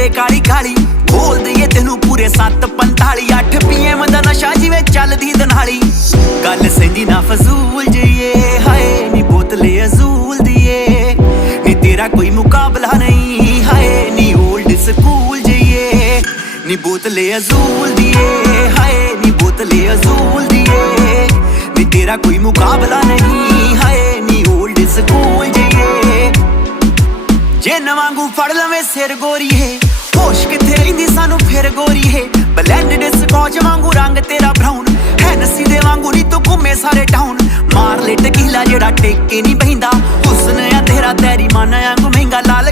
दे काली काली बोल दईए तेनू पूरे 7:45 8 PM दा नशा जिवें चलदी दनाली गल सेंदी ना फजूल जइए हाय नी बोतले अजूल दिए नी तेरा कोई मुकाबला नहीं हाय नी ओल्ड स्कूल जइए नी बोतले अजूल दिए हाय नी बोतले अजूल दिए नी तेरा कोई मुकाबला नहीं हाय नी ओल्ड स्कूल जइए जे नवांगू फड़ लवे सिर गोरी है होश किथे रहिंदी सानू फिर गोरी है ब्लेंडेड स्कॉच वांगू रंग तेरा ब्राउन है नसी दे वांगू नी तू घूमे सारे टाउन मार ले टकीला जेड़ा टेके नहीं बहिंदा हुस्न आ तेरा तेरी मन आंगू महंगा लाल